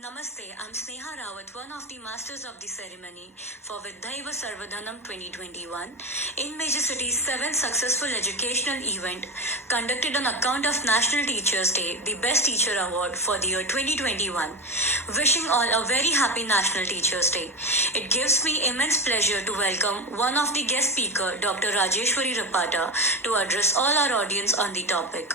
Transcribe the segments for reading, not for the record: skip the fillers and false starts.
Namaste, I'm Sneha Rawat, one of the masters of the ceremony for Vidhyaiva Sarvadhanam 2021. Inmajor Cities' 7th successful educational event conducted on account of National Teachers' Day, the Best Teacher Award for the year 2021. Wishing all a very happy National Teachers' Day. It gives me immense pleasure to welcome one of the guest speaker, Dr. Rajeshwari Rapata, to address all our audience on the topic.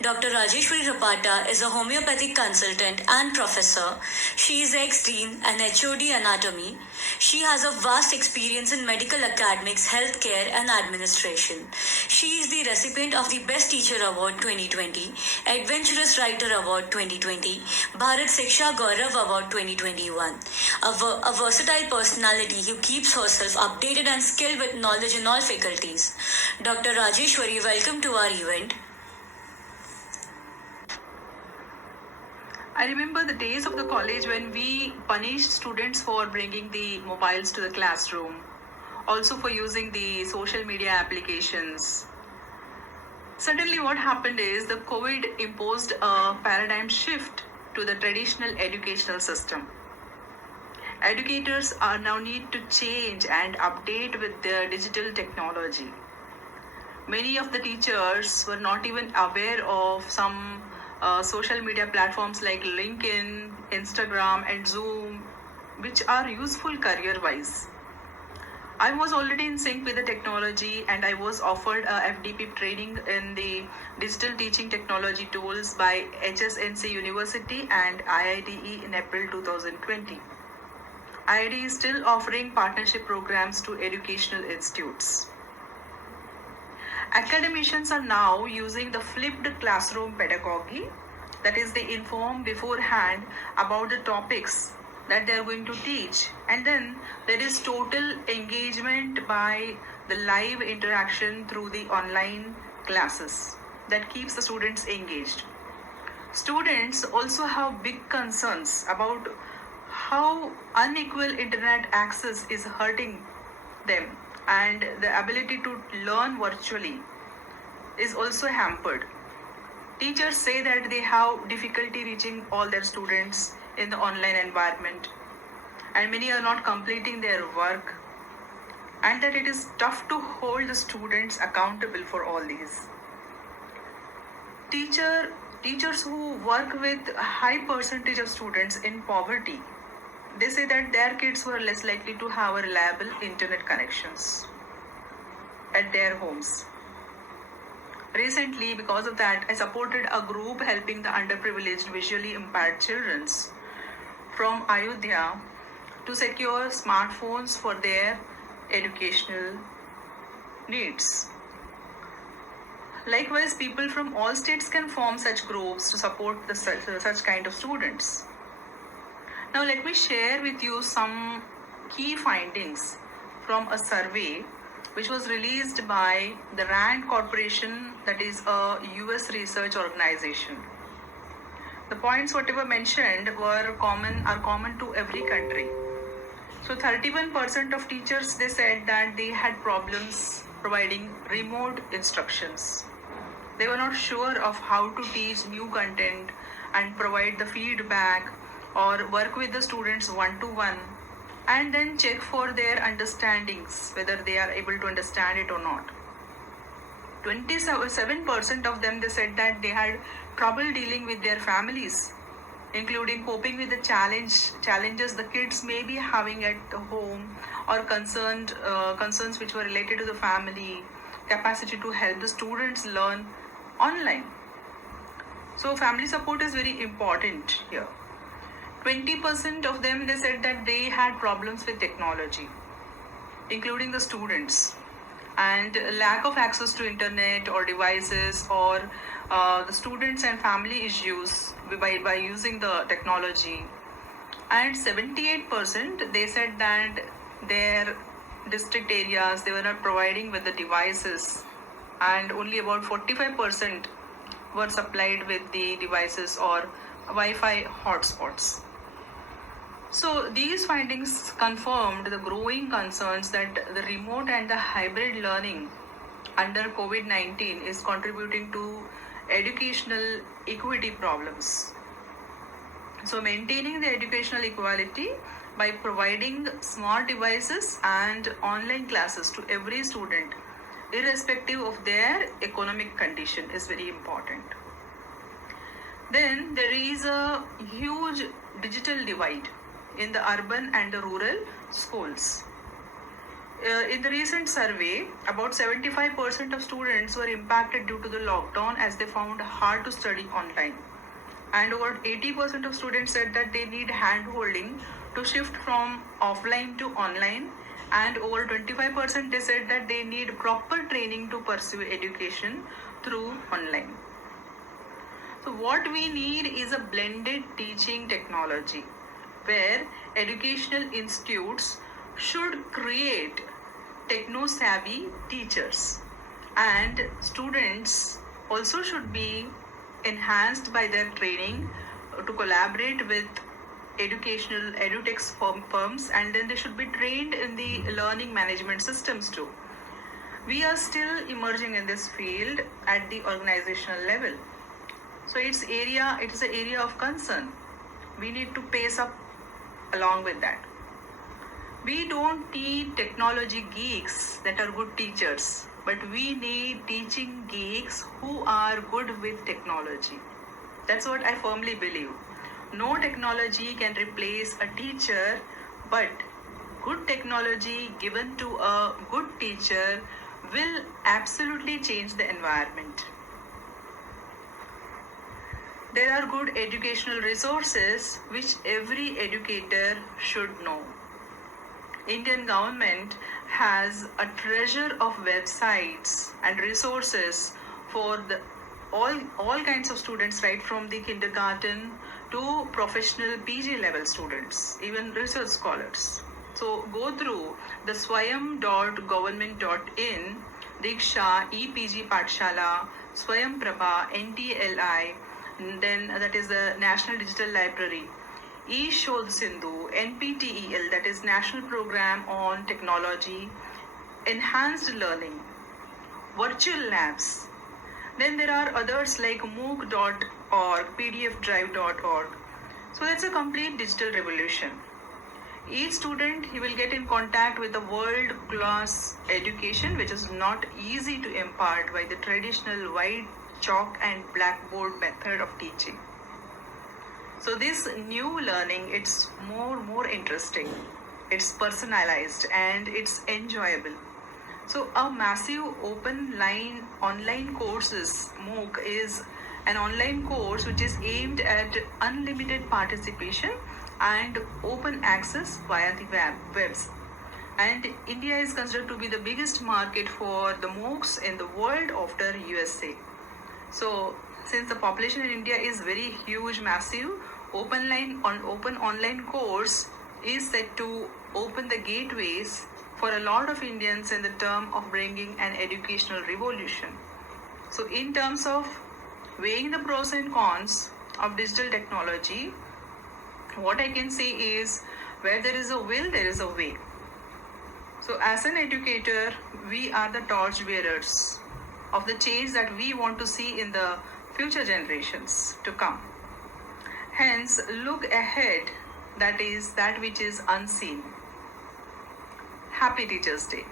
Dr. Rajeshwari Rapata is a homeopathic consultant and professor. She is ex-dean and HOD anatomy. She has a vast experience in medical academics, healthcare and administration. She is the recipient of the Best Teacher Award 2020, Adventurous Writer Award 2020, Bharat Siksha Gaurav Award 2021. A versatile personality who keeps herself updated and skilled with knowledge in all faculties. Dr. Rajeshwari, welcome to our event. I remember the days of the college when we punished students for bringing the mobiles to the classroom, also for using the social media applications. Suddenly what happened is the COVID imposed a paradigm shift to the traditional educational system. Educators are now need to change and update with their digital technology. Many of the teachers were not even aware of some social media platforms like LinkedIn, Instagram, and Zoom, which are useful career-wise. I was already in sync with the technology and I was offered a FDP training in the digital teaching technology tools by HSNC University and IIDE in April 2020. IID is still offering partnership programs to educational institutes. Academicians are now using the flipped classroom pedagogy, that is, they inform beforehand about the topics that they are going to teach, and then there is total engagement by the live interaction through the online classes that keeps the students engaged. Students also have big concerns about how unequal internet access is hurting them, and the ability to learn virtually is also hampered. Teachers say that they have difficulty reaching all their students in the online environment, and many are not completing their work, and that it is tough to hold the students accountable for all these. Teachers who work with a high percentage of students in poverty, they say that their kids were less likely to have reliable internet connections at their homes. Recently, because of that, I supported a group helping the underprivileged visually impaired children from Ayodhya to secure smartphones for their educational needs. Likewise, people from all states can form such groups to support such kind of students. Now let me share with you some key findings from a survey which was released by the RAND Corporation, that is a US research organization. The points whatever mentioned are common to every country. So 31% of teachers, they said that they had problems providing remote instructions. They were not sure of how to teach new content and provide the feedback or work with the students one-to-one and then check for their understandings, whether they are able to understand it or not. 27% of them, they said that they had trouble dealing with their families, including coping with the challenges the kids may be having at home, or concerns which were related to the family, capacity to help the students learn online. So family support is very important here. 20% of them, they said that they had problems with technology, including the students, and lack of access to internet or devices, or the students and family issues by using the technology. And 78%, they said that their district areas, they were not providing with the devices, and only about 45% were supplied with the devices or Wi-Fi hotspots. So these findings confirmed the growing concerns that the remote and the hybrid learning under COVID-19 is contributing to educational equity problems. So maintaining the educational equality by providing smart devices and online classes to every student, irrespective of their economic condition, is very important. Then there is a huge digital divide in the urban and the rural schools. In the recent survey, about 75% of students were impacted due to the lockdown as they found hard to study online. And over 80% of students said that they need hand holding to shift from offline to online. And over 25% they said that they need proper training to pursue education through online. So what we need is a blended teaching technology where educational institutes should create techno-savvy teachers, and students also should be enhanced by their training to collaborate with educational edutech firms, and then they should be trained in the learning management systems too. We are still emerging in this field at the organizational level. So it is an area of concern. We need to pace up along with that. We don't need technology geeks that are good teachers, but we need teaching geeks who are good with technology. That's what I firmly believe. No technology can replace a teacher, but good technology given to a good teacher will absolutely change the environment. There are good educational resources which every educator should know. Indian government has a treasure of websites and resources for all kinds of students, right from the kindergarten to professional PG level students, even research scholars. So go through the swayam.government.in, Diksha, EPG Pathshala, Swayam Prabha, NDLI, then that is the National Digital Library, E-Shodh Sindhu, NPTEL, that is National Program on Technology, Enhanced Learning, Virtual Labs. Then there are others like MOOC.org, PDFDrive.org. So that's a complete digital revolution. Each student, he will get in contact with a world-class education which is not easy to impart by the traditional white chalk and blackboard method of teaching. So this new learning, it's more interesting, it's personalized and it's enjoyable. So a massive online courses, MOOC, is an online course which is aimed at unlimited participation and open access via the webs. And India is considered to be the biggest market for the MOOCs in the world after USA. So since the population in India is very huge, massive, open online course is set to open the gateways for a lot of Indians in the term of bringing an educational revolution. So in terms of weighing the pros and cons of digital technology, what I can say is where there is a will, there is a way. So as an educator, we are the torch bearers of the change that we want to see in the future generations to come. Hence, look ahead, that is that which is unseen. Happy Teachers' Day.